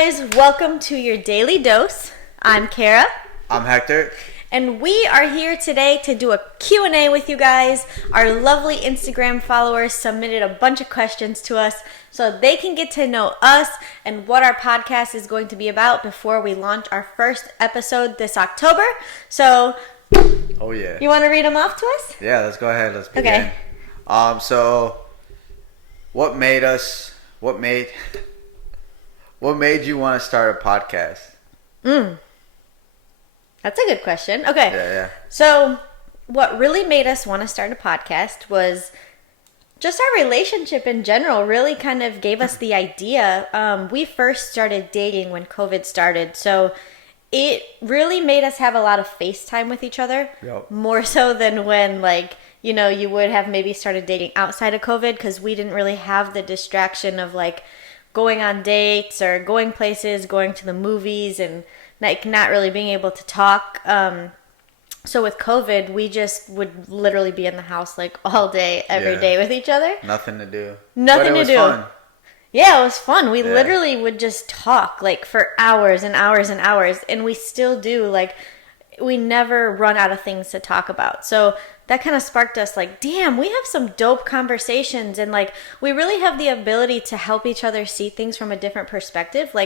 guys, welcome to your daily dose. I'm Kara. I'm Hector. And we are here today to do a Q&A with you guys. Our lovely Instagram followers submitted a bunch of questions to us so they can get to know us and what our podcast is going to be about before we launch our first episode this October. So, oh yeah, you want to read them off to us? Yeah, let's go ahead. Let's begin. Okay. So what made you want to start a podcast? That's a good question. Okay. Yeah. So, what really made us want to start a podcast was just our relationship in general really kind of gave us the idea. We first started dating when COVID started. So, it really made us have a lot of FaceTime with each other. Yep. More so than when, you would have maybe started dating outside of COVID, because we didn't really have the distraction of, going on dates or going places, going to the movies, and not really being able to talk. So with COVID, we just would literally be in the house all day, every day with each other. Nothing to do. Nothing to do. Fun. Yeah, it was fun. We literally would just talk for hours and hours and hours, and we still do. We never run out of things to talk about. So that kind of sparked us damn, we have some dope conversations, and we really have the ability to help each other see things from a different perspective.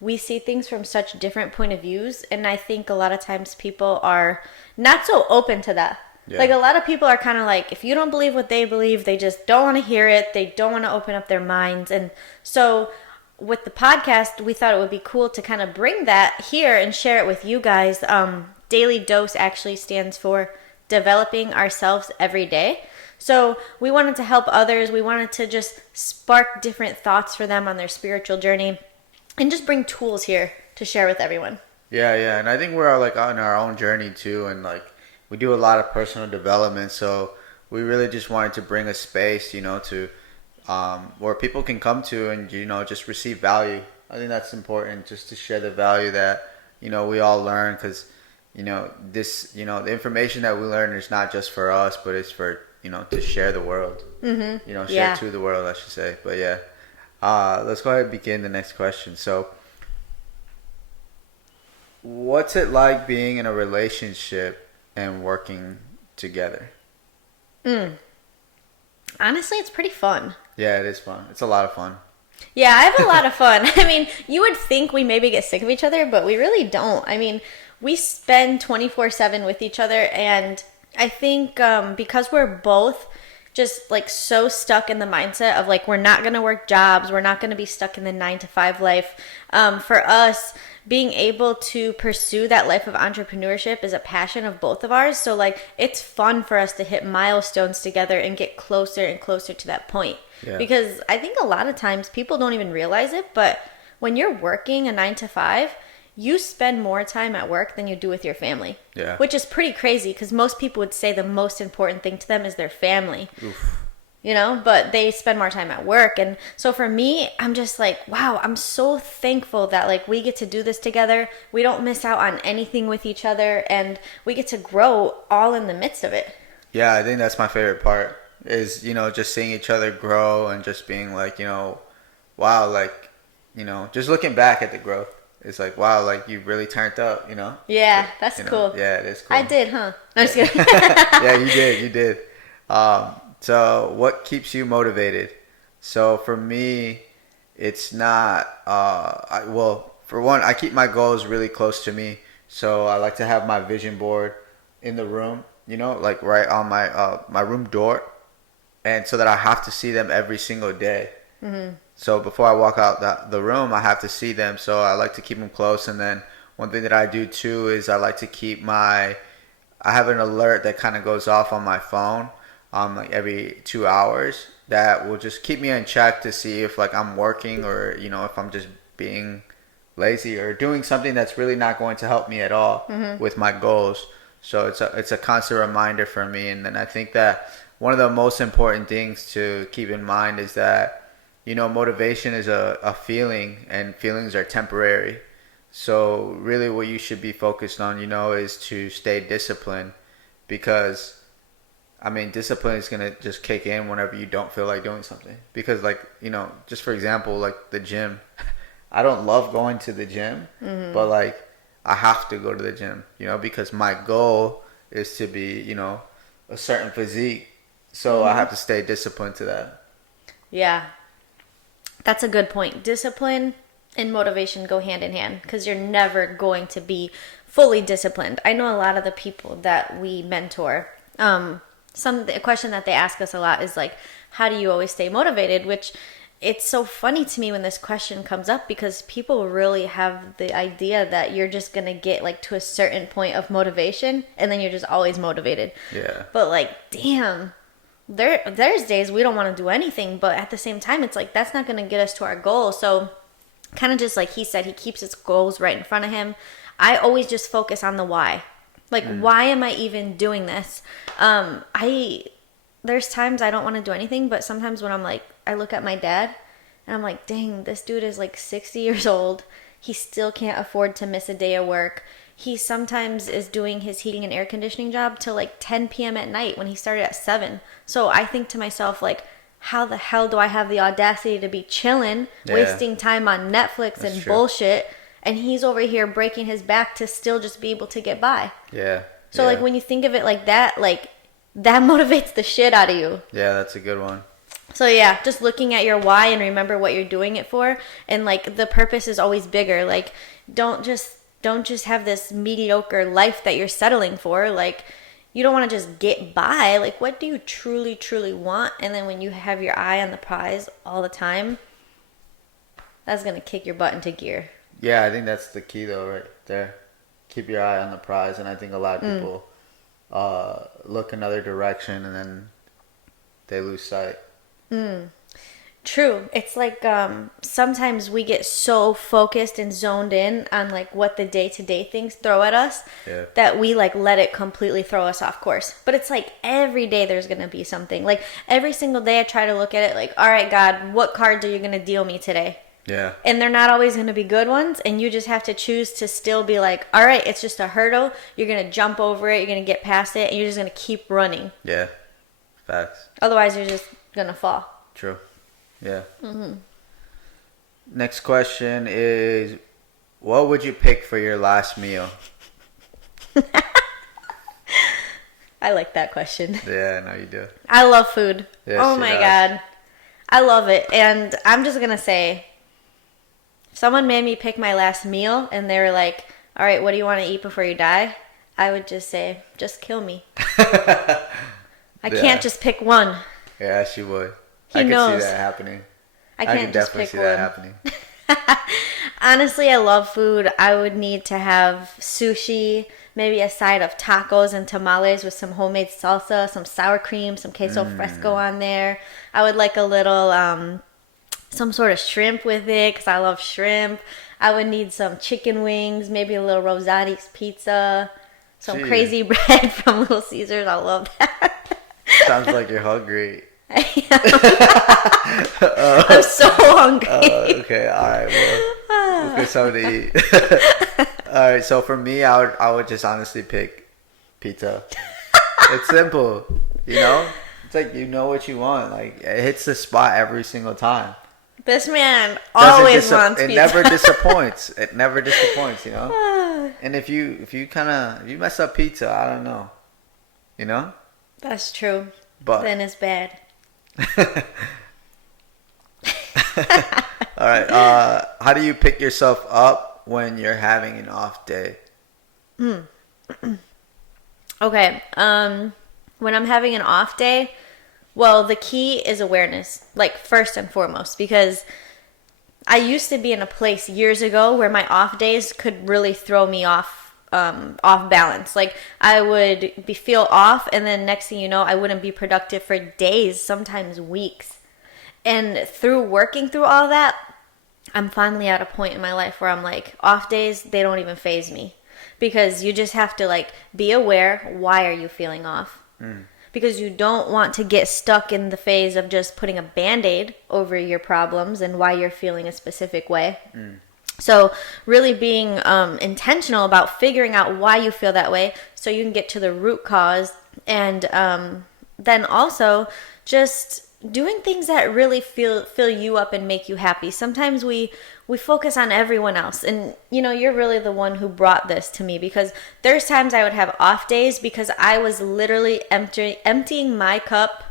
We see things from such different point of views, and I think a lot of times people are not so open to that. Yeah. A lot of people are kind of if you don't believe what they believe, they just don't want to hear it. They don't want to open up their minds. And so with the podcast, we thought it would be cool to kind of bring that here and share it with you guys. Daily Dose actually stands for developing ourselves every day. So we wanted to help others. We wanted to just spark different thoughts for them on their spiritual journey and just bring tools here to share with everyone. Yeah. And I think we're on our own journey too. And we do a lot of personal development. So we really just wanted to bring a space, to where people can come to and, just receive value. I think that's important, just to share the value that, we all learn, because the information that we learn is not just for us, but it's for, to share the world. Mm-hmm. Share to the world, I should say. But yeah, let's go ahead and begin the next question. So, what's it like being in a relationship and working together? Honestly, it's pretty fun. Yeah, it is fun. It's a lot of fun. Yeah, I have a lot of fun. I mean, you would think we maybe get sick of each other, but we really don't. I mean, we spend 24/7 with each other, and I think because we're both just so stuck in the mindset of we're not going to work jobs, we're not going to be stuck in the 9-to-5 life. For us, being able to pursue that life of entrepreneurship is a passion of both of ours. So it's fun for us to hit milestones together and get closer and closer to that point. Yeah. Because I think a lot of times people don't even realize it, but when you're working a 9-to-5, you spend more time at work than you do with your family. Yeah. Which is pretty crazy, because most people would say the most important thing to them is their family. Oof. But they spend more time at work. And so for me, I'm just wow, I'm so thankful that we get to do this together. We don't miss out on anything with each other, and we get to grow all in the midst of it. Yeah, I think that's my favorite part is, just seeing each other grow and just being wow, just looking back at the growth. It's wow, you really turned up, Yeah, that's cool. Yeah, it is cool. I did, huh? No, I'm just kidding. Yeah, you did. So what keeps you motivated? So for me, it's not, for one, I keep my goals really close to me. So I like to have my vision board in the room, right on my room door. And so that I have to see them every single day. Mm-hmm. So before I walk out the room, I have to see them. So I like to keep them close. And then one thing that I do too is I like to keep I have an alert that kind of goes off on my phone every 2 hours that will just keep me in check to see if I'm working or, if I'm just being lazy or doing something that's really not going to help me at all with my goals. So it's a constant reminder for me. And then I think that one of the most important things to keep in mind is that, motivation is a feeling, and feelings are temporary. So really what you should be focused on, is to stay disciplined, because discipline is going to just kick in whenever you don't feel like doing something. Because just for example, the gym, I don't love going to the gym, but like I have to go to the gym, because my goal is to be, a certain physique. So I have to stay disciplined to that. Yeah. That's a good point. Discipline and motivation go hand in hand because you're never going to be fully disciplined. I know a lot of the people that we mentor, a question that they ask us a lot is like, how do you always stay motivated? Which it's so funny to me when this question comes up because people really have the idea that you're just going to get like to a certain point of motivation and then you're just always motivated. Yeah. But like, damn, there's days we don't want to do anything, but at the same time, it's like, that's not going to get us to our goal. So kind of just like he said, he keeps his goals right in front of him. I always just focus on the why. Like, why am I even doing this? There's times I don't want to do anything, but sometimes when I look at my dad and I'm like, dang, this dude is like 60 years old. He still can't afford to miss a day of work. He sometimes is doing his heating and air conditioning job till like 10 p.m. at night when he started at 7. So I think to myself, like, how the hell do I have the audacity to be chilling, wasting time on Netflix That's and true. bullshit, and he's over here breaking his back to still just be able to get by? Yeah. So like when you think of it like that motivates the shit out of you. Yeah, that's a good one. So yeah, just looking at your why and remember what you're doing it for, and like the purpose is always bigger. Like don't just have this mediocre life that you're settling for. Like you don't want to just get by. Like what do you truly, truly want? And then when you have your eye on the prize all the time, that's going to kick your butt into gear. Yeah, I think that's the key though, right there. Keep your eye on the prize. And I think a lot of people look another direction and then they lose sight. True. It's like sometimes we get so focused and zoned in on like what the day-to-day things throw at us that we like let it completely throw us off course. But it's like every day there's going to be something. Like every single day I try to look at it like, all right, God, what cards are you going to deal me today? Yeah. And they're not always going to be good ones. And you just have to choose to still be like, all right, it's just a hurdle. You're going to jump over it. You're going to get past it. And you're just going to keep running. Yeah. Facts. Otherwise, you're just going to fall. True. Yeah. Next question is, what would you pick for your last meal? I like that question. Yeah, I know you do. I love food. Yeah, oh my God. I love it. And I'm just going to say, if someone made me pick my last meal and they were like, all right, what do you want to eat before you die? I would just say, just kill me. I can't just pick one. Yeah, she would. He I knows. could see that happening. I can't can just definitely pick see one. that happening. Honestly, I love food. I would need to have sushi, maybe a side of tacos and tamales with some homemade salsa, some sour cream, some queso fresco on there. I would like a little, some sort of shrimp with it because I love shrimp. I would need some chicken wings, maybe a little Rosati's pizza, some crazy bread from Little Caesars. I love that. Sounds like you're hungry. I'm so hungry. Okay, all right. Well, we'll get something to eat. All right. So for me, I would just honestly pick pizza. It's simple, It's like you know what you want. Like it hits the spot every single time. This man always wants pizza. It never disappoints. It never disappoints, And if you mess up pizza, I don't know. That's true. But then it's bad. All right. How do you pick yourself up when you're having an off day? Okay. When I'm having an off day, well, the key is awareness, like first and foremost, because I used to be in a place years ago where my off days could really throw me off balance. Like I would feel off, and then next thing you know, I wouldn't be productive for days, sometimes weeks. And through working through all that, I'm finally at a point in my life where I'm like, off days, they don't even faze me. Because you just have to like be aware, why are you feeling off? Because you don't want to get stuck in the phase of just putting a Band-Aid over your problems and why you're feeling a specific way. So really being intentional about figuring out why you feel that way so you can get to the root cause, and then also just doing things that really fill you up and make you happy. Sometimes we we focus on everyone else. And, you know, you're really the one who brought this to me, because there's times I would have off days because I was literally emptying my cup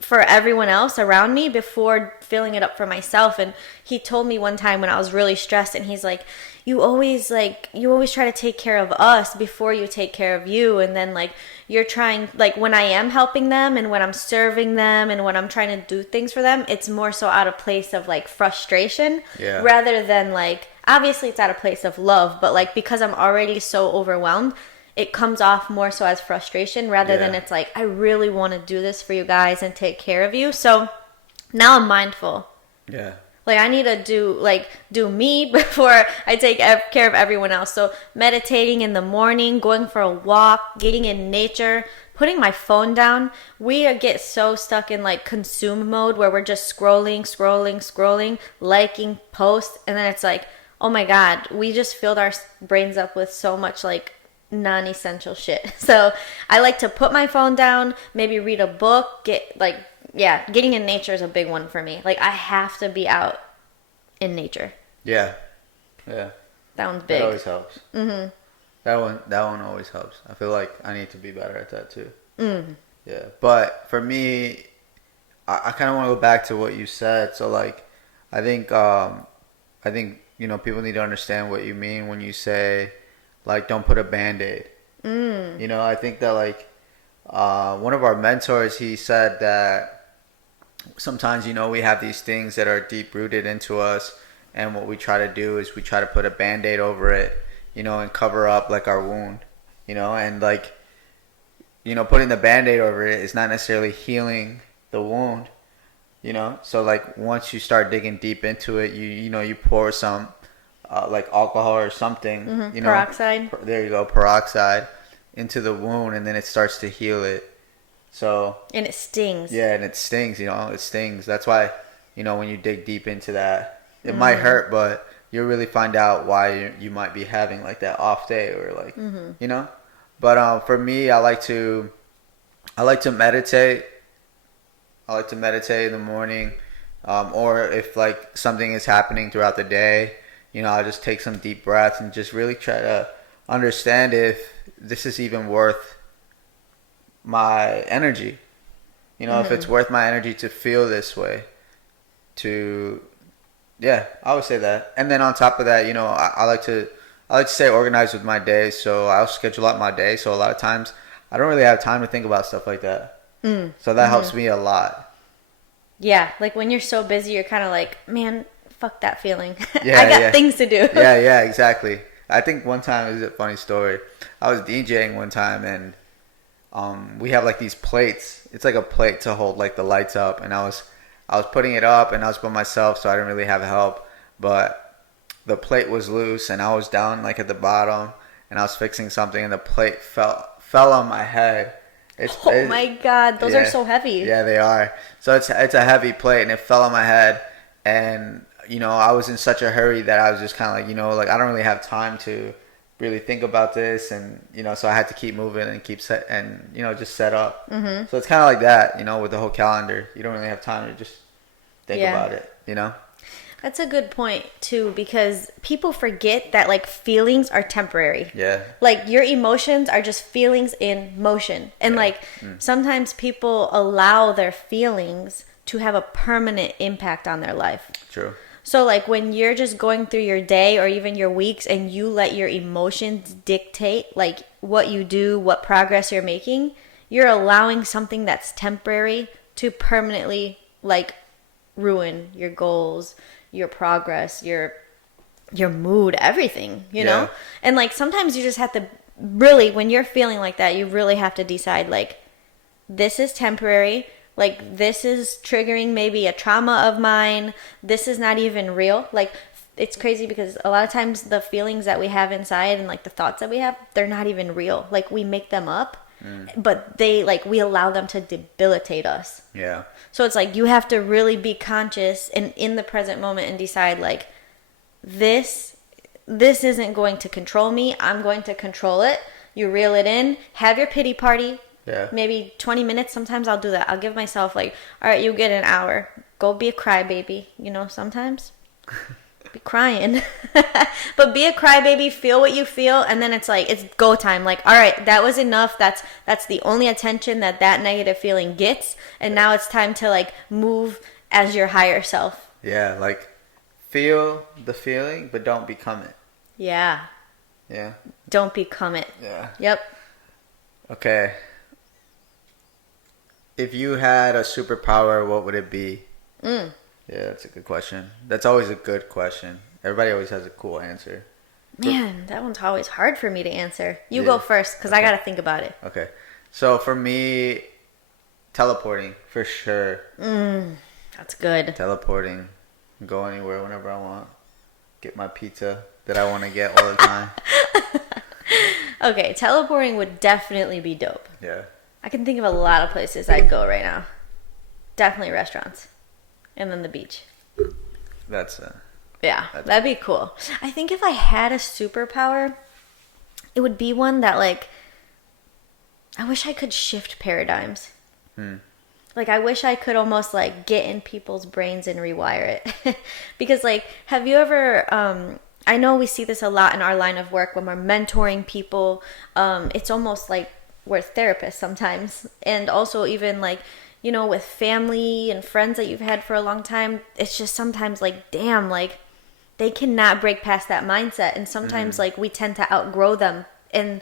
for everyone else around me before filling it up for myself. And he told me one time when I was really stressed, and he's like, you always try to take care of us before you take care of you. And then like you're trying, like when I am helping them and when I'm serving them and when I'm trying to do things for them, it's more so out of place of like frustration, rather than like, obviously it's out of place of love, but like because I'm already so overwhelmed, it comes off more so as frustration rather than it's like, I really want to do this for you guys and take care of you. So now I'm mindful. Yeah. Like I need to do me before I take care of everyone else. So meditating in the morning, going for a walk, getting in nature, putting my phone down. We get so stuck in like consume mode where we're just scrolling, liking posts. And then it's like, oh my God, we just filled our brains up with so much like non-essential shit. So I like to put my phone down, maybe read a book, getting in nature is a big one for me. Like I have to be out in nature. Yeah. That one's big. That always helps. Mm-hmm. That one always helps. I feel like I need to be better at that too. Mm. Yeah. But for me, I kind of want to go back to what you said. So like, I think you know, people need to understand what you mean when you say like, don't put a Band-Aid. You know, I think that like one of our mentors, he said that sometimes, you know, we have these things that are deep rooted into us, and what we try to do is we try to put a Band-Aid over it, you know, and cover up like our wound, you know, and like, you know, putting the Band-Aid over it is not necessarily healing the wound, you know. So like once you start digging deep into it, you know, you pour some like alcohol or something, you know, peroxide. There you go, peroxide into the wound, and then it starts to heal it. So and it stings. Yeah, and it stings. You know, it stings. That's why, you know, when you dig deep into that, it might hurt, but you'll really find out why you might be having like that off day or like, you know. But for me, I like to meditate. I like to meditate in the morning, or if like something is happening throughout the day, you know, I'll just take some deep breaths and just really try to understand if this is even worth my energy. You know, if it's worth my energy to feel this way. I would say that. And then on top of that, you know, I like to stay organized with my day, so I'll schedule out my day. So a lot of times I don't really have time to think about stuff like that. So that helps me a lot. Yeah, like when you're so busy, you're kind of like, man, fuck that feeling. I got things to do. Yeah, exactly. I think one time, this is a funny story. I was DJing one time, and we have like these plates. It's like a plate to hold like the lights up, and I was putting it up, and I was by myself, so I didn't really have help. But the plate was loose, and I was down like at the bottom, and I was fixing something, and the plate fell on my head. My God, those are so heavy. Yeah, they are. So it's a heavy plate, and it fell on my head, and you know, I was in such a hurry that I was just kind of like, you know, like I don't really have time to really think about this, and you know, so I had to keep moving and just set up. So it's kind of like that, you know, with the whole calendar. You don't really have time to just think about it, you know. That's a good point too, because people forget that like feelings are temporary. Yeah. Like your emotions are just feelings in motion, and sometimes people allow their feelings to have a permanent impact on their life. True. So like when you're just going through your day or even your weeks and you let your emotions dictate like what you do, what progress you're making, you're allowing something that's temporary to permanently like ruin your goals, your progress, your mood, everything, you know? And like sometimes you just have to really, when you're feeling like that, you really have to decide like, this is temporary. Like, this is triggering maybe a trauma of mine. This is not even real. Like, it's crazy because a lot of times the feelings that we have inside and, like, the thoughts that we have, they're not even real. Like, we make them up, but we allow them to debilitate us. Yeah. So it's like you have to really be conscious and in the present moment and decide, like, this isn't going to control me. I'm going to control it. You reel it in. Have your pity party. Yeah. Maybe 20 minutes. Sometimes I'll do that. I'll give myself like, all right, you get an hour. Go be a crybaby, you know, sometimes. be crying. But be a crybaby, feel what you feel, and then it's like, it's go time. Like, all right, that was enough. That's the only attention that negative feeling gets, and now it's time to like move as your higher self. Yeah, like feel the feeling, but don't become it. Yeah. Yeah. Don't become it. Yeah. Yep. Okay. If you had a superpower, what would it be? Yeah, that's a good question. That's always a good question. Everybody always has a cool answer. Man, that one's always hard for me to answer. You Yeah. go first, because I got to think about it. Okay. So for me, teleporting, for sure. That's good. Teleporting. Go anywhere whenever I want. Get my pizza that I want to get all the time. Okay, teleporting would definitely be dope. Yeah. I can think of a lot of places I'd go right now. Definitely restaurants. And then the beach. That's Yeah, that'd be cool. I think if I had a superpower, it would be one that, like, I wish I could shift paradigms. Like, I wish I could almost, like, get in people's brains and rewire it. Because, like, have you ever, I know we see this a lot in our line of work when we're mentoring people. It's almost like we're therapists sometimes. And also even, like, you know, with family and friends that you've had for a long time, it's just sometimes like, damn, like, they cannot break past that mindset. And sometimes, like, we tend to outgrow them and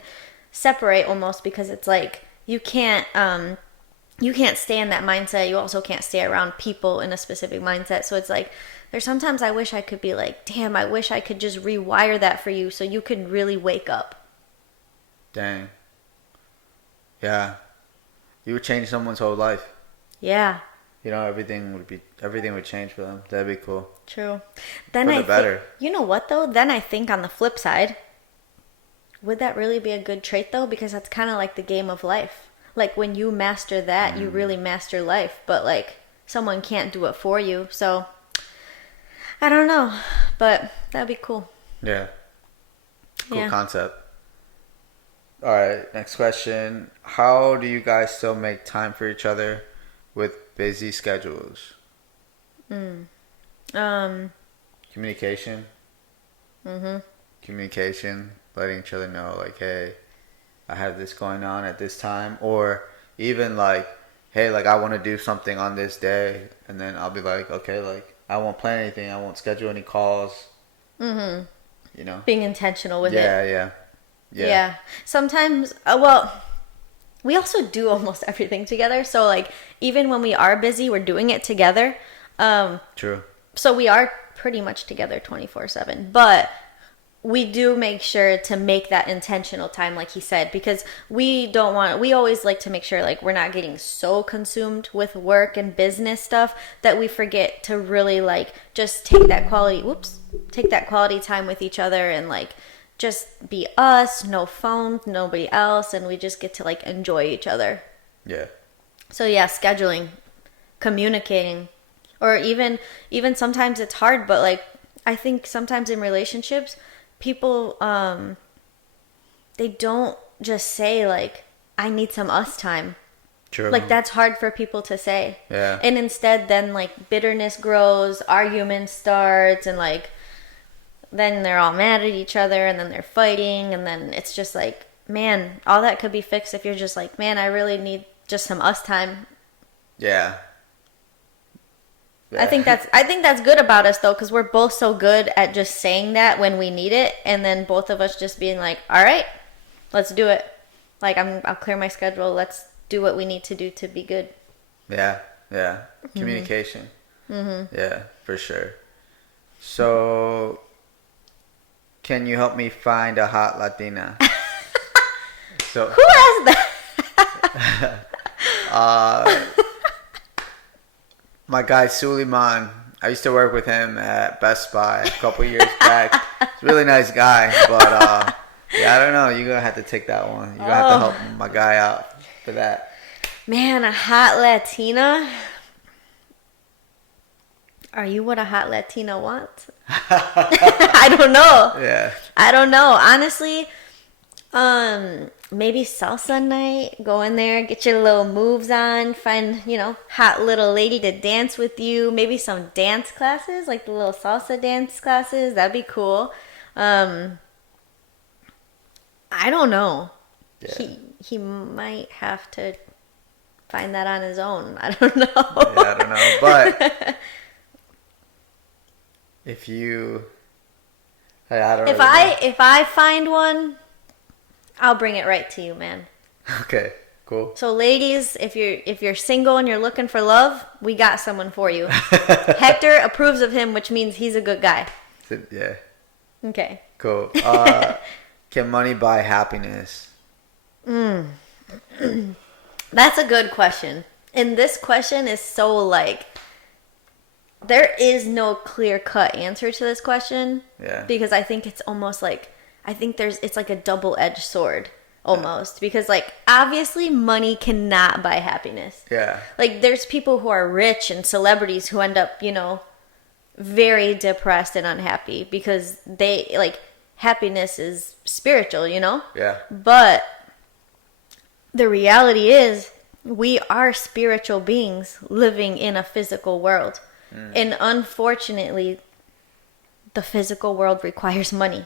separate almost, because it's like, you can't stay in that mindset. You also can't stay around people in a specific mindset. So it's like, there's sometimes I wish I could be like, damn, I wish I could just rewire that for you so you can really wake up. dang. Yeah. You would change someone's whole life. Yeah. You know, everything would change for them. That'd be cool. True. Then For the better. you know what though? Then I think on the flip side, would that really be a good trait though? Because that's kind of like the game of life. Like, when you master that, you really master life. But like, someone can't do it for you. So I don't know, but that'd be cool. Yeah. Cool Yeah. concept. All right, next question. How do you guys still make time for each other with busy schedules? Communication. Communication, letting each other know, like, hey, I have this going on at this time, or even like, hey, like, I want to do something on this day, and then I'll be like, okay, like, I won't plan anything, I won't schedule any calls. You know. Being intentional with it. Yeah. Sometimes, well, we also do almost everything together. So like, even when we are busy, we're doing it together. True. So we are pretty much together 24/7, but we do make sure to make that intentional time, like he said, because we always like to make sure, like, we're not getting so consumed with work and business stuff that we forget to really, like, just take that quality time with each other and, like, just be us, no phones, nobody else, and we just get to, like, enjoy each other. Yeah. So yeah, scheduling, communicating, or even sometimes it's hard, but, like, I think sometimes in relationships, people, they don't just say, like, I need some us time. True. Like, that's hard for people to say. Yeah. And instead, then, like, bitterness grows, arguments starts, and, like, then they're all mad at each other, and then they're fighting, and then it's just like, man, all that could be fixed if you're just like, man, I really need just some us time. Yeah. I think that's good about us though, because we're both so good at just saying that when we need it, and then both of us just being like, all right, let's do it. Like, I'll clear my schedule. Let's do what we need to do to be good. Yeah. Communication. Yeah, for sure. So, can you help me find a hot Latina? So, Who asked that? my guy Suleiman, I used to work with him at Best Buy a couple years back. He's a really nice guy, but yeah, I don't know. You're gonna have to take that one. You're gonna have to help my guy out for that. Man, a hot Latina? Are you what a hot Latina wants? I don't know. Yeah. I don't know. Honestly, maybe salsa night. Go in there, get your little moves on, find, hot little lady to dance with you. Maybe some dance classes, like the little salsa dance classes. That'd be cool. I don't know. Yeah. He might have to find that on his own. I don't know. Yeah, I don't know. But if you, I don't if really I know. if I find one, I'll bring it right to you, man. Okay, cool. So ladies, if you're single and you're looking for love, we got someone for you. Hector approves of him, which means he's a good guy. Yeah. Okay. Cool. Can money buy happiness? That's a good question. And this question is so like, there is no clear-cut answer to this question. Yeah. Because I think it's almost like, it's like a double-edged sword almost. Because like, obviously money cannot buy happiness. Yeah. Like there's people who are rich and celebrities who end up, very depressed and unhappy because they like happiness is spiritual, Yeah. But the reality is we are spiritual beings living in a physical world. And unfortunately, the physical world requires money.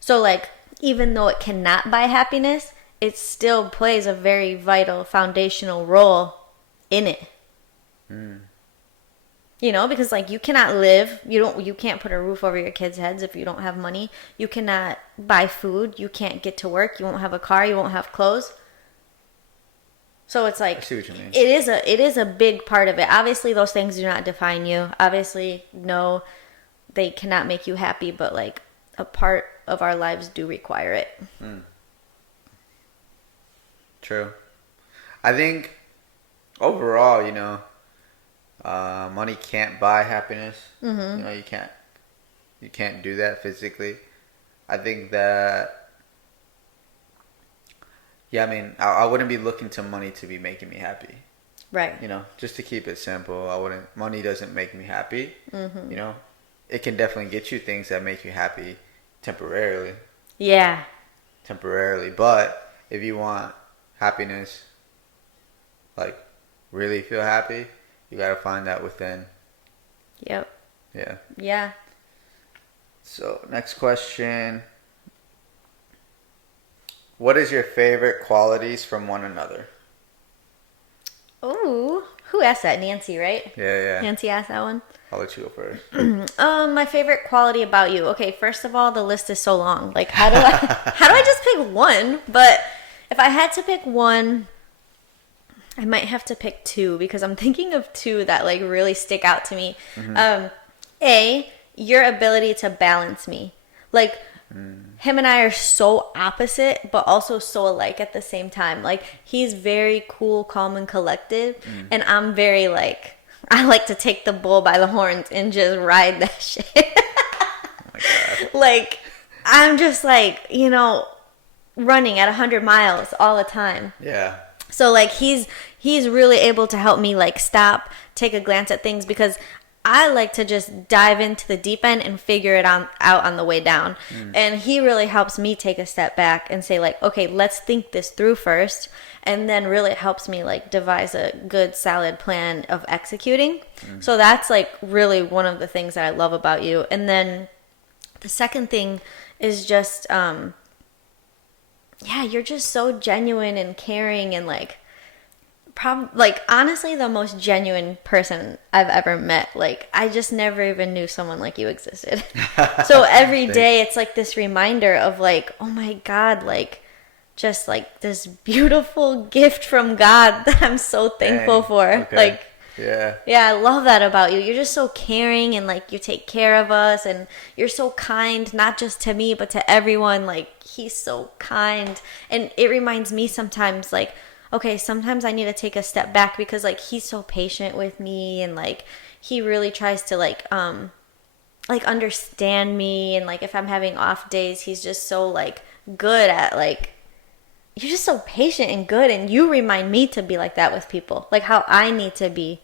So like, even though it cannot buy happiness, it still plays a very vital foundational role in it. Because like you cannot live, you can't put a roof over your kids' heads if you don't have money. You cannot buy food, you can't get to work, you won't have a car, you won't have clothes. So it's like, I see what you mean. it is a big part of it. Obviously those things do not define you. Obviously, no, they cannot make you happy, but like a part of our lives do require it. True. I think overall, money can't buy happiness. Mm-hmm. You can't do that physically. I think that, yeah, I mean, I wouldn't be looking to money to be making me happy. Right. Just to keep it simple, money doesn't make me happy. Mm-hmm. It can definitely get you things that make you happy temporarily. Yeah. But if you want happiness, like really feel happy, you gotta find that within. Yep. Yeah. Yeah. So next question. What is your favorite qualities from one another? Ooh. Who asked that? Nancy, right? Yeah. Nancy asked that one. I'll let you go first. My favorite quality about you. Okay, first of all, the list is so long. Like, how do I just pick one? But if I had to pick one, I might have to pick two because I'm thinking of two that like really stick out to me. A, your ability to balance me. Like, him and I are so opposite, but also so alike at the same time. Like, he's very cool, calm, and collected, and I'm very like, I like to take the bull by the horns and just ride that shit. Oh my God. Like, I'm just like, running at 100 miles all the time. Yeah. So like he's really able to help me like stop, take a glance at things because I like to just dive into the deep end and figure it out on the way down. And he really helps me take a step back and say like, okay, let's think this through first. And then really helps me like devise a good solid plan of executing. So that's like really one of the things that I love about you. And then the second thing is just, you're just so genuine and caring and like, honestly the most genuine person I've ever met. Like I just never even knew someone like you existed. So every day it's like this reminder of like, oh my God, like just like this beautiful gift from God that I'm so thankful for. Okay. Like yeah, I love that about you. You're just so caring and like you take care of us and you're so kind, not just to me but to everyone. Like he's so kind, and it reminds me sometimes like, okay, sometimes I need to take a step back because like he's so patient with me and like he really tries to like understand me, and like if I'm having off days, he's just so like good at like, you're just so patient and good, and you remind me to be like that with people, like how I need to be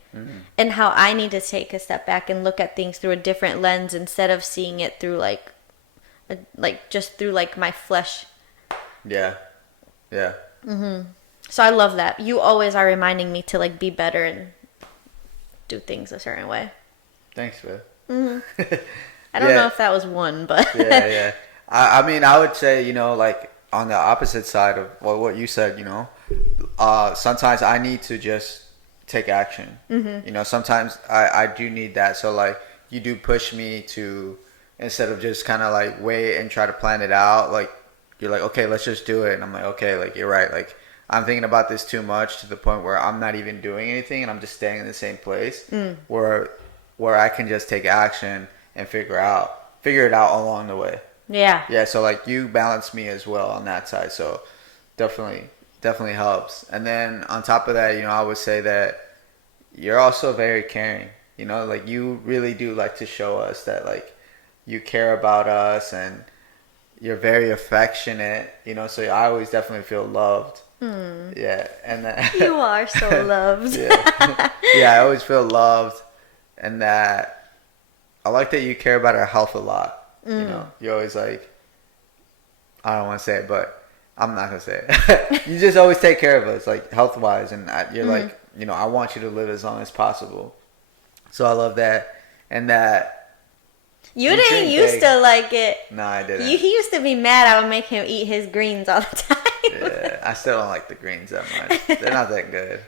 and how I need to take a step back and look at things through a different lens instead of seeing it through like just through like my flesh. Yeah. Yeah. So I love that. You always are reminding me to like be better and do things a certain way. Thanks, man. I don't know if that was one, but Yeah, yeah. I mean, I would say, like on the opposite side of what you said, sometimes I need to just take action. Sometimes I do need that. So like you do push me to, instead of just kind of like wait and try to plan it out, like you're like, okay, let's just do it. And I'm like, okay, like you're right. Like I'm thinking about this too much to the point where I'm not even doing anything and I'm just staying in the same place where I can just take action and figure it out along the way. yeah. Yeah, so like you balance me as well on that side. So definitely helps. And then on top of that, I would say that you're also very caring. Like you really do like to show us that like you care about us and you're very affectionate, so I always definitely feel loved. Yeah, and that You are so loved. yeah. Yeah, I always feel loved, and that I like that you care about our health a lot. You always like, I don't want to say it, but I'm not gonna say it. You just always take care of us, like health wise, and you're like, I want you to live as long as possible. So I love that, and that You didn't used to like it. No, I didn't. He used to be mad I would make him eat his greens all the time. Yeah, I still don't like the greens that much. They're not that good,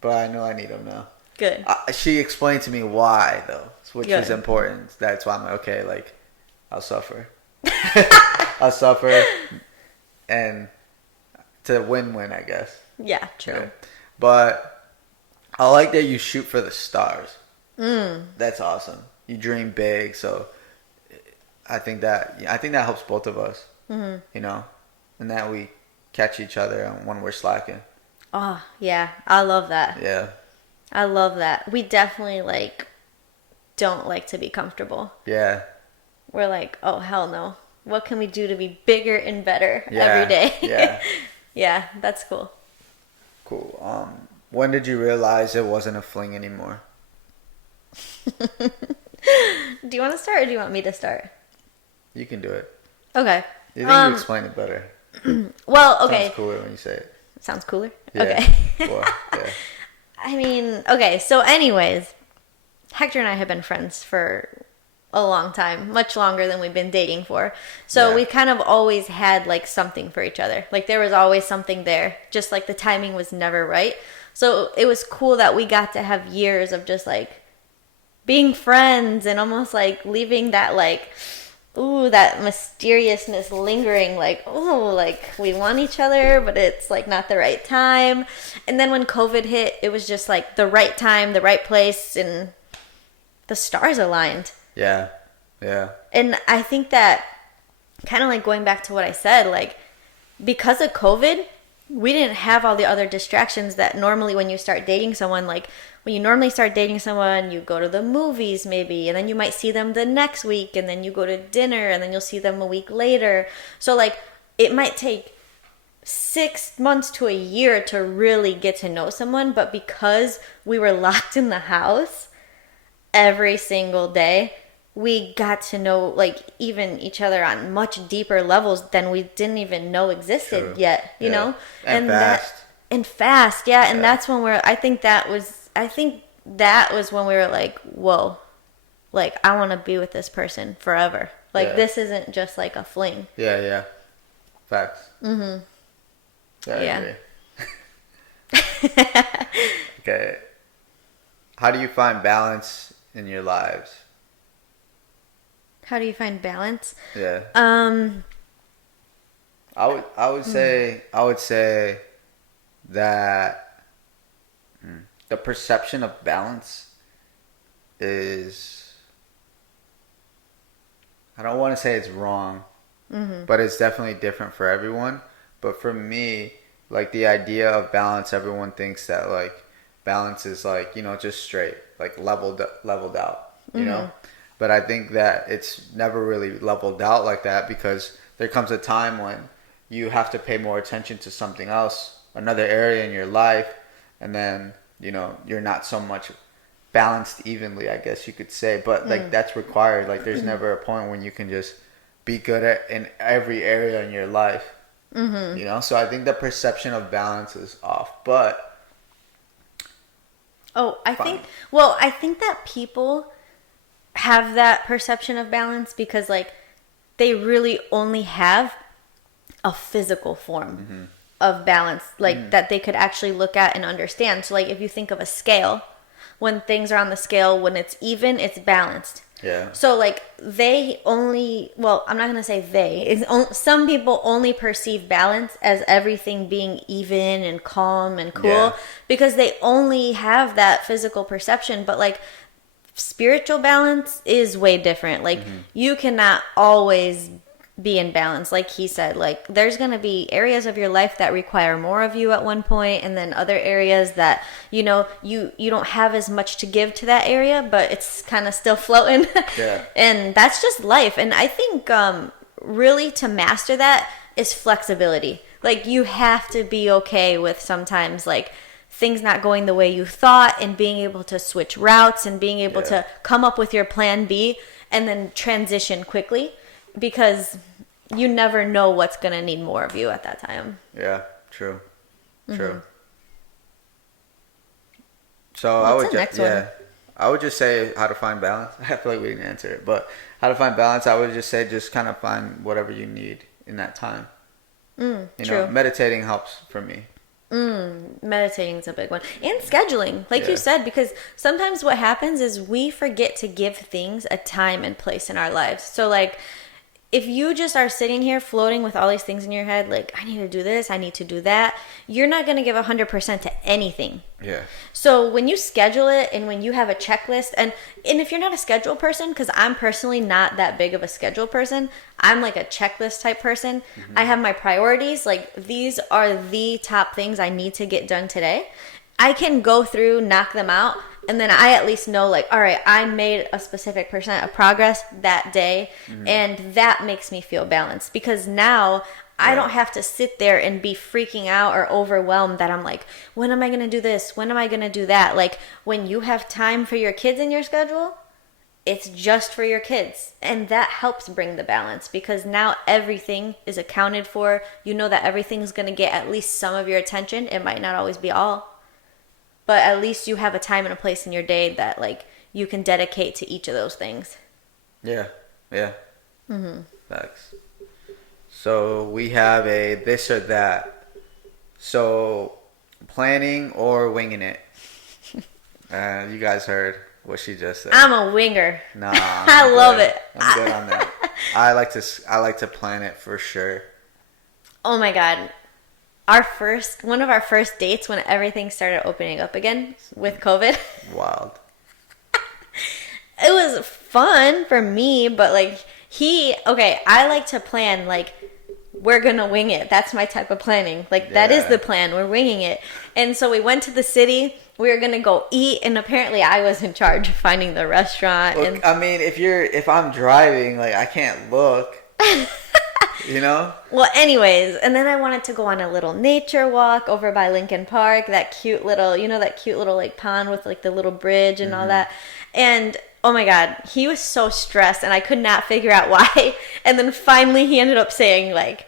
but I know I need them now. Good. She explained to me why though, which Good. is important. That's why I'm like, okay, like I'll suffer. I'll suffer, and to win-win, I guess. Yeah, true. Yeah. But I like that you shoot for the stars. That's awesome. You dream big, so I think that helps both of us. And that we catch each other when we're slacking. Oh, yeah. I love that. Yeah. I love that. We definitely like don't like to be comfortable. Yeah. We're like, oh hell no. What can we do to be bigger and better Yeah. every day? Yeah. Yeah, that's cool. Cool. When did you realize it wasn't a fling anymore? Do you want to start or do you want me to start? You can do it. Okay. You think you explain it better. Well, okay. Sounds cooler when you say it. Sounds cooler? Yeah. Okay. Well, yeah. I mean, okay, so anyways, Hector and I have been friends for a long time, much longer than we've been dating for. So we kind of always had like something for each other. Like there was always something there, just like the timing was never right. So it was cool that we got to have years of just like being friends and almost like leaving that like, ooh, that mysteriousness lingering, like, ooh, like we want each other, but it's like not the right time. And then when COVID hit, it was just like the right time, the right place, and the stars aligned. Yeah. Yeah. And I think that kind of like going back to what I said, like because of COVID, we didn't have all the other distractions that normally when you start dating someone, like when you normally start dating someone, you go to the movies maybe, and then you might see them the next week, and then you go to dinner, and then you'll see them a week later. So like it might take 6 months to a year to really get to know someone, but because we were locked in the house every single day, we got to know like even each other on much deeper levels than we didn't even know existed yet, you know? And fast. Fast, yeah. And that's when I think that was when we were like, whoa, like I want to be with this person forever. Like this isn't just like a fling. Yeah, yeah. Facts. Mm-hmm. Yeah. I agree. Okay. How do you find balance in your lives? How do you find balance? Yeah. I would say that the perception of balance is, I don't want to say it's wrong, but it's definitely different for everyone. But for me, like the idea of balance, everyone thinks that like balance is like, just straight, like leveled out, you know? But I think that it's never really leveled out like that, because there comes a time when you have to pay more attention to something else, another area in your life, and then, you're not so much balanced evenly, I guess you could say. But like that's required. Like there's never a point when you can just be good in every area in your life. You know, so I think the perception of balance is off. But I think that people have that perception of balance because like they really only have a physical form of balance, like that they could actually look at and understand. So like if you think of a scale, when things are on the scale, when it's even, it's balanced. yeah, So like I'm not going to say some people only perceive balance as everything being even and calm and cool because they only have that physical perception. But like spiritual balance is way different. Like you cannot always be in balance. Like he said, like there's going to be areas of your life that require more of you at one point, and then other areas that, you know, you don't have as much to give to that area, but it's kind of still floating. Yeah. And that's just life. And I think really to master that is flexibility. Like you have to be okay with sometimes like things not going the way you thought, and being able to switch routes and being able to come up with your plan B and then transition quickly, because you never know what's going to need more of you at that time. Yeah, true. So I would just say how to find balance. I feel like we didn't answer it, but how to find balance, I would just say just kind of find whatever you need in that time. You know, meditating helps for me. Meditating is a big one. And scheduling, like you said, because sometimes what happens is we forget to give things a time and place in our lives. So like if you just are sitting here floating with all these things in your head, like I need to do this, I need to do that, you're not going to give 100% to anything. Yeah. So when you schedule it, and when you have a checklist, and if you're not a schedule person, because I'm personally not that big of a schedule person, I'm like a checklist type person. I have my priorities, like these are the top things I need to get done today. I can go through, knock them out, and then I at least know like, all right, I made a specific percent of progress that day, and that makes me feel balanced, because now I don't have to sit there and be freaking out or overwhelmed that I'm like, when am I going to do this? When am I going to do that? Like when you have time for your kids in your schedule, it's just for your kids. And that helps bring the balance, because now everything is accounted for. You know that everything's going to get at least some of your attention. It might not always be all, but at least you have a time and a place in your day that like you can dedicate to each of those things. Yeah. Facts. So we have a this or that. So planning or winging it. You guys heard what she just said. I'm a winger. Nah, I love it. I'm good on that. I like to plan it for sure. Oh my God. One of our first dates when everything started opening up again with COVID. Wild. It was fun for me, but like I like to plan like we're gonna wing it. That's my type of planning. Like that is the plan. We're winging it. And so we went to the city. We were gonna go eat, and apparently I was in charge of finding the restaurant. Look, I mean, if I'm driving, like I can't look. You know? Well, anyways, and then I wanted to go on a little nature walk over by Lincoln Park, that cute little like pond with like the little bridge and all that. And oh my God, he was so stressed, and I could not figure out why. And then finally he ended up saying like,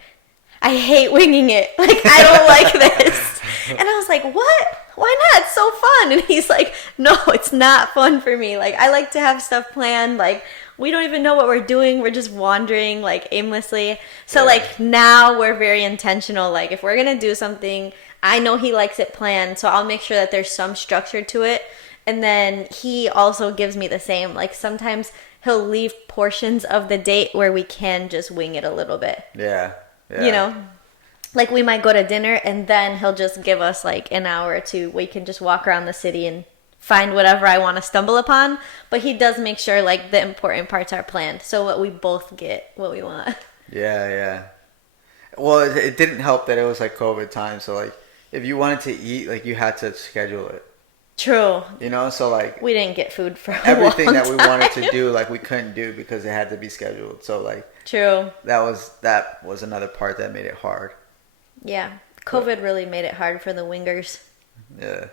I hate winging it. Like, I don't like this. And I was like, what? Why not? It's so fun. And he's like, no, it's not fun for me. Like, I like to have stuff planned. Like, we don't even know what we're doing. We're just wandering like aimlessly. So like now we're very intentional. Like if we're going to do something, I know he likes it planned. So I'll make sure that there's some structure to it. And then he also gives me the same. Like sometimes he'll leave portions of the date where we can just wing it a little bit. Yeah. You know, like we might go to dinner, and then he'll just give us like an hour or two. We can just walk around the city and find whatever I want to stumble upon. But he does make sure like the important parts are planned, so what we both get what we want. Yeah. Well, it didn't help that it was like COVID time. So like if you wanted to eat, like you had to schedule it. True. You know, so like we didn't get food for everything that we wanted to do, like we couldn't do because it had to be scheduled. So like true. That was another part that made it hard. Yeah. COVID really made it hard for the wingers. Yeah.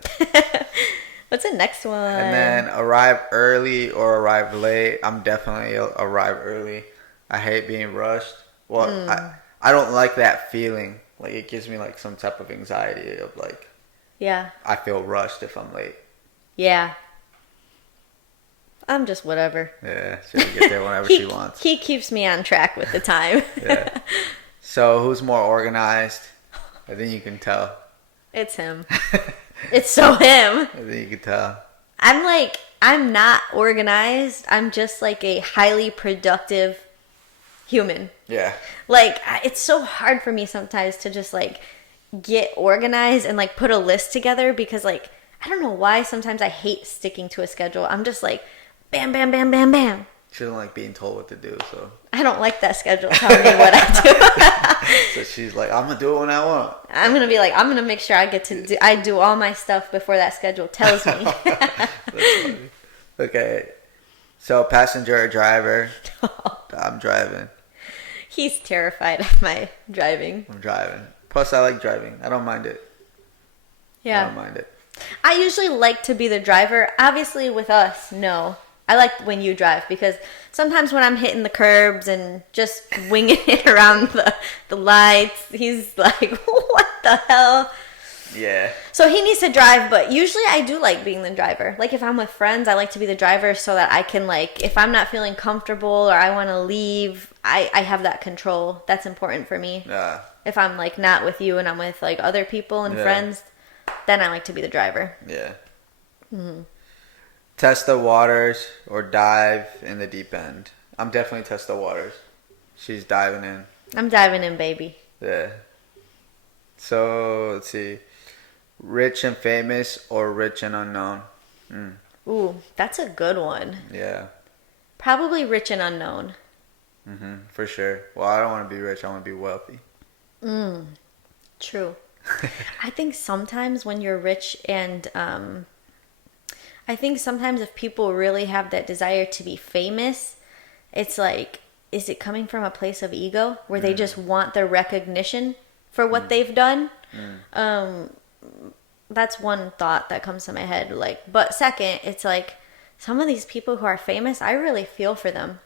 What's the next one? And then arrive early or arrive late. I'm definitely arrive early. I hate being rushed. Well, I don't like that feeling Like it gives me like some type of anxiety of like Yeah. I feel rushed if I'm late. Yeah. I'm just whatever. Yeah, she'll get there whenever she wants. He keeps me on track with the time. Yeah. So who's more organized? I think you can tell. It's him. It's so him. I think you can tell. I'm not organized. I'm just like a highly productive human. Yeah. Like, it's so hard for me sometimes to just like get organized and like put a list together because like, I don't know why sometimes I hate sticking to a schedule. I'm just like, bam, bam, bam, bam, bam. She doesn't like being told what to do, so. I don't like that schedule telling me what I So she's like, I'm gonna do it when I want. I'm gonna be like, I'm gonna make sure I do all my stuff before that schedule tells me. That's funny. Okay. So passenger or driver? I'm driving. He's terrified of my driving. I'm driving. Plus, I like driving. I don't mind it. Yeah. I don't mind it. I usually like to be the driver. Obviously, with us, no. I like when you drive because sometimes when I'm hitting the curbs and just winging it around the lights, he's like, what the hell? Yeah. So he needs to drive, but usually I do like being the driver. Like if I'm with friends, I like to be the driver so that I can like, if I'm not feeling comfortable or I want to leave, I have that control. That's important for me. Yeah. If I'm like not with you and I'm with like other people and friends, then I like to be the driver. Yeah. Mm-hmm. Test the waters or dive in the deep end. I'm definitely test the waters. She's diving in. I'm diving in, baby. Yeah. So let's see. Rich and famous or rich and unknown? Ooh, that's a good one. Yeah. Probably rich and unknown. For sure. Well, I don't want to be rich. I want to be wealthy. True. I think sometimes when you're rich and I think sometimes if people really have that desire to be famous, it's like, is it coming from a place of ego where they just want the recognition for what they've done? That's one thought that comes to my head. Like, but second, it's like some of these people who are famous, I really feel for them.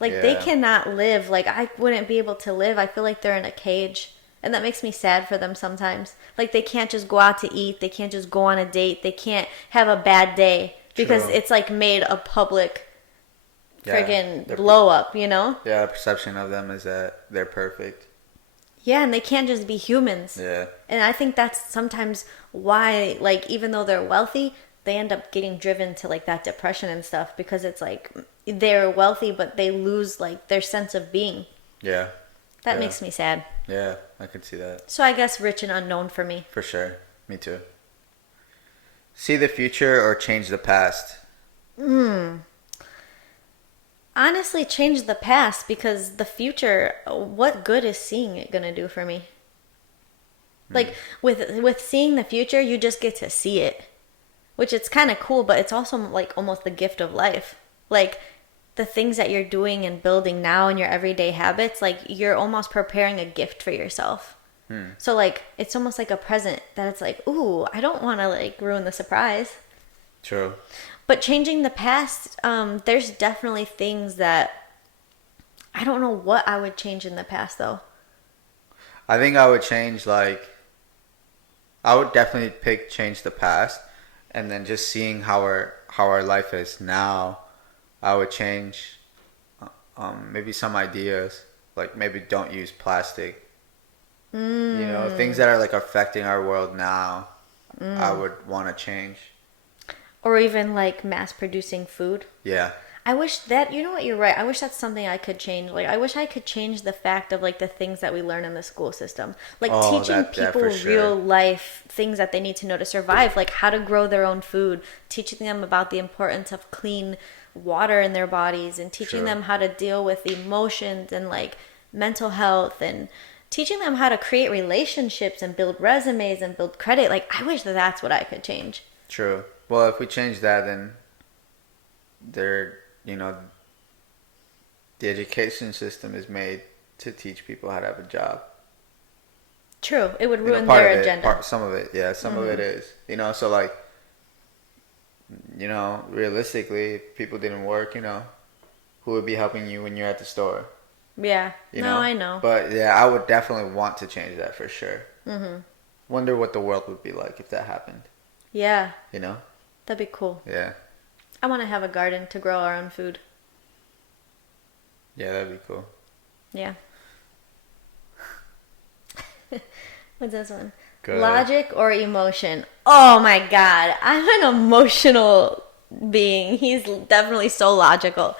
Like they cannot live. Like I wouldn't be able to live. I feel like they're in a cage. And that makes me sad for them sometimes. Like they can't just go out to eat. They can't just go on a date. They can't have a bad day because it's like made a public friggin' blow up, you know? Yeah, the perception of them is that they're perfect. Yeah, and they can't just be humans. Yeah. And I think that's sometimes why, like, even though they're wealthy, they end up getting driven to like that depression and stuff because it's like they're wealthy, but they lose like their sense of being. Yeah. That makes me sad. Yeah, I could see that. So I guess rich and unknown for me. For sure. Me too. See the future or change the past? Honestly, change the past because the future, what good is seeing it gonna do for me? Like with seeing the future, you just get to see it, which it's kind of cool, but it's also like almost the gift of life. Like the things that you're doing and building now in your everyday habits, like you're almost preparing a gift for yourself. So like it's almost like a present that it's like, ooh, I don't want to like ruin the surprise. True. But changing the past, there's definitely things that I don't know what I would change in the past though. I think I would change I would definitely change the past, and then just seeing how our life is now, I would change maybe some ideas, like maybe don't use plastic. You know, things that are like affecting our world now, I would want to change. Or even like mass producing food. Yeah. I wish that, you know what, you're right. I wish that's something I could change. Like, I wish I could change the fact of like the things that we learn in the school system. Like teaching people real life things that they need to know to survive, like how to grow their own food, teaching them about the importance of clean water in their bodies, and teaching them how to deal with emotions and like mental health, and teaching them how to create relationships and build resumes and build credit. Like, I wish that that's what I could change. True. Well, if we change that, then the education system is made to teach people how to have a job. True. It would ruin their agenda. Some of it, yeah. Some of it is. So like, realistically, if people didn't work, who would be helping you when you're at the store? Yeah. You No, know? I know. But yeah, I would definitely want to change that for sure. Wonder what the world would be like if that happened. Yeah. You know? That'd be cool. Yeah. I want to have a garden to grow our own food. Yeah, that'd be cool. Yeah. What's this one? Good. Logic or emotion? Oh my god. I'm an emotional being. He's definitely so logical.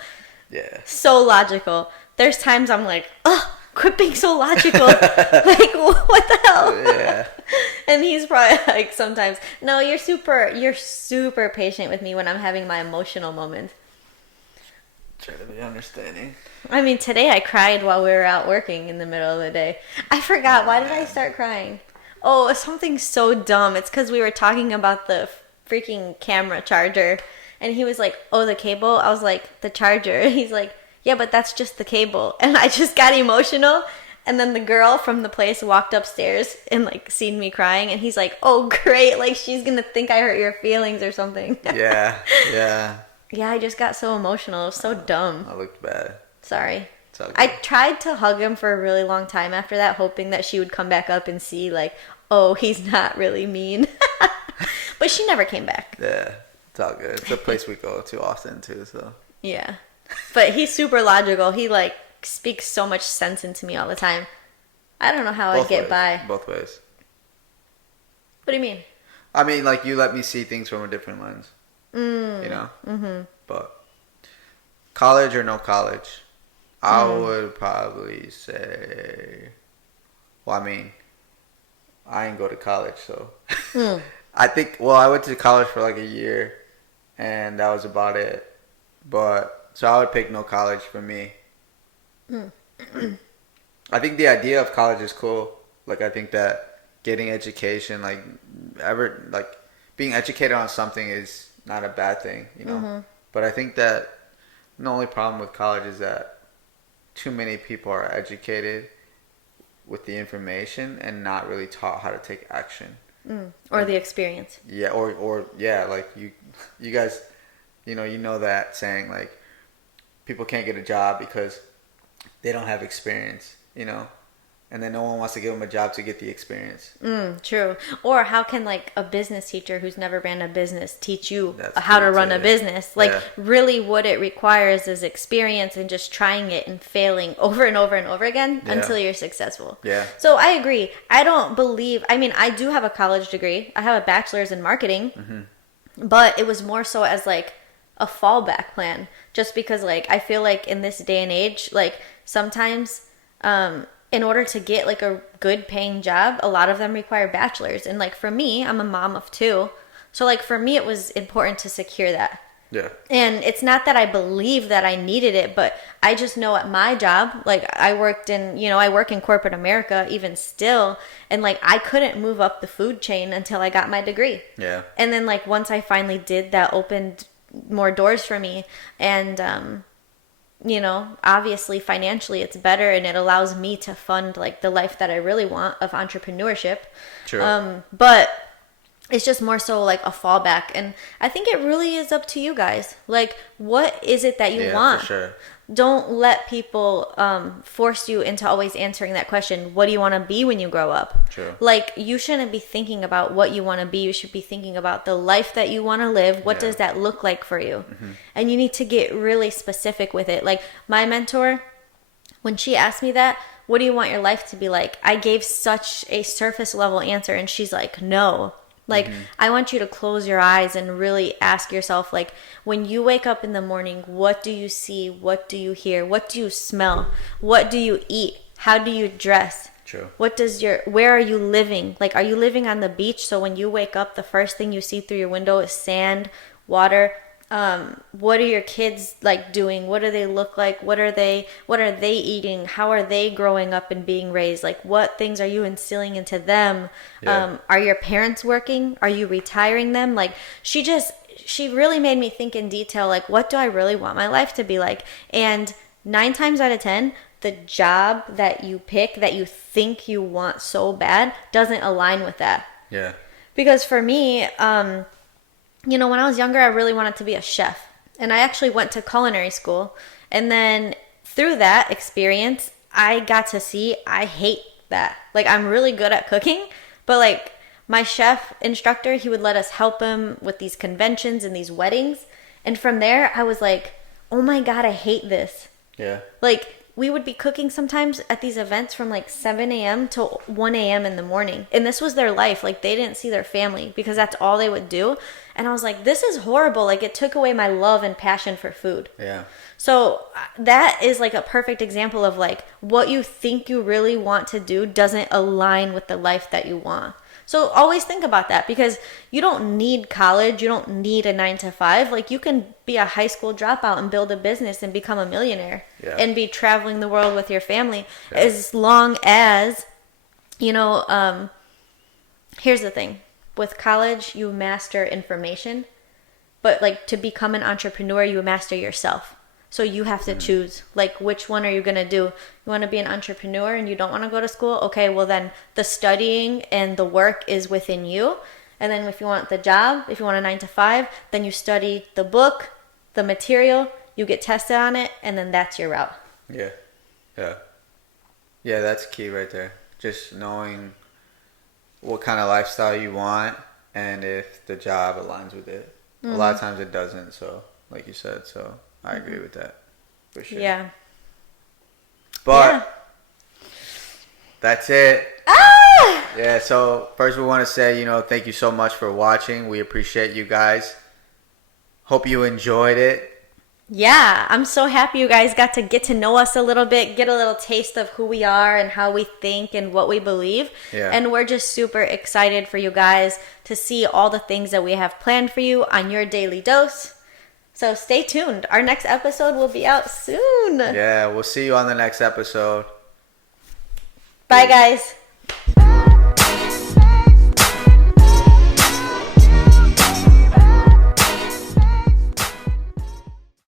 Yeah. So logical. There's times I'm like, oh, quit being so logical. Like, what the hell? Yeah. And he's probably like sometimes, no, you're super patient with me when I'm having my emotional moments. Try to be understanding. I mean, today I cried while we were out working in the middle of the day. I forgot. Why did I start crying? Oh, something so dumb. It's because we were talking about the freaking camera charger. And he was like, oh, the cable? I was like, the charger. He's like, yeah, but that's just the cable. And I just got emotional. And then the girl from the place walked upstairs and like seen me crying. And he's like, oh, great. Like she's going to think I hurt your feelings or something. Yeah. Yeah. Yeah, I just got so emotional. It was so dumb. I looked bad. Sorry. It's all good. I tried to hug him for a really long time after that, hoping that she would come back up and see, like, oh, he's not really mean. But she never came back. Yeah. It's all good. It's a place we go to often, too, so. Yeah. But he's super logical. He, like, speaks so much sense into me all the time. I don't know how I'd get by. Both ways. What do you mean? I mean, like, you let me see things from a different lens. You know? Mm-hmm. But college or no college? I would probably say, well, I mean, I didn't go to college, so I think, well, I went to college for like a year and that was about it. But, so I would pick no college for me. I think the idea of college is cool. Like, I think that getting education, like, being educated on something is not a bad thing, you know? But I think that the only problem with college is that too many people are educated with the information and not really taught how to take action. Or the experience. Yeah, or yeah, like you guys, you know that saying, like, people can't get a job because they don't have experience, you know? And then no one wants to give them a job to get the experience. True. Or how can, like, a business teacher who's never ran a business teach you That's how to true, run too. a business? Like, Yeah. really what it requires is experience and just trying it and failing over and over and over again until you're successful. Yeah. So I agree. I mean, I do have a college degree. I have a bachelor's in marketing. But it was more so as, like, a fallback plan. Just because, like, I feel like in this day and age, like, sometimes in order to get, like, a good paying job, a lot of them require bachelors. And, like, for me, I'm a mom of 2. So, like, for me, it was important to secure that. Yeah. And it's not that I believe that I needed it, but I just know at my job, like, I work in corporate America even still. And, like, I couldn't move up the food chain until I got my degree. Yeah. And then, like, once I finally did, that opened more doors for me. And, obviously financially it's better and it allows me to fund, like, the life that I really want of entrepreneurship. True. But it's just more so like a fallback. And I think it really is up to you guys. Like, what is it that you want? For sure. Don't let people force you into always answering that question. What do you want to be when you grow up? True. Like, you shouldn't be thinking about what you want to be. You should be thinking about the life that you want to live. What does that look like for you? And you need to get really specific with it. Like, my mentor, when she asked me that, what do you want your life to be like? I gave such a surface level answer, and she's like, no. Like, I want you to close your eyes and really ask yourself, like, when you wake up in the morning, what do you see? What do you hear? What do you smell? What do you eat? How do you dress? True. Where are you living? Like, are you living on the beach? So when you wake up, the first thing you see through your window is sand, water. What are your kids, like, doing? What do they look like? What are they eating? How are they growing up and being raised? Like, what things are you instilling into them? Are your parents working? Are you retiring them? Like, she really made me think in detail, like, what do I really want my life to be like? And 9 times out of 10, the job that you pick that you think you want so bad doesn't align with that. Yeah. Because for me, when I was younger, I really wanted to be a chef. And I actually went to culinary school. And then through that experience, I got to see I hate that. Like, I'm really good at cooking, but like my chef instructor, he would let us help him with these conventions and these weddings. And from there, I was like, oh my God, I hate this. Yeah. Like, we would be cooking sometimes at these events from like 7 a.m. to 1 a.m. in the morning. And this was their life. Like, they didn't see their family because that's all they would do. And I was like, this is horrible. Like, it took away my love and passion for food. Yeah. So that is like a perfect example of like what you think you really want to do doesn't align with the life that you want. So always think about that, because you don't need college. You don't need a 9 to 5. Like, you can be a high school dropout and build a business and become a millionaire and be traveling the world with your family, as long as, you know, here's the thing. With college, you master information, but like to become an entrepreneur, you master yourself. So you have to choose, like, which one are you going to do? You want to be an entrepreneur and you don't want to go to school? Okay, well then the studying and the work is within you. And then if you want the job, if you want a 9 to 5, then you study the book, the material, you get tested on it, and then that's your route. Yeah. Yeah. Yeah, that's key right there. Just knowing what kind of lifestyle you want and if the job aligns with it. A lot of times it doesn't, so like you said, so I agree with that for sure. Yeah. But that's it. Yeah, so first we want to say, thank you so much for watching. We appreciate you guys. Hope you enjoyed it. Yeah, I'm so happy you guys got to get to know us a little bit, get a little taste of who we are and how we think and what we believe. Yeah. And we're just super excited for you guys to see all the things that we have planned for you on your daily dose. So stay tuned. Our next episode will be out soon. Yeah, we'll see you on the next episode. Bye, guys.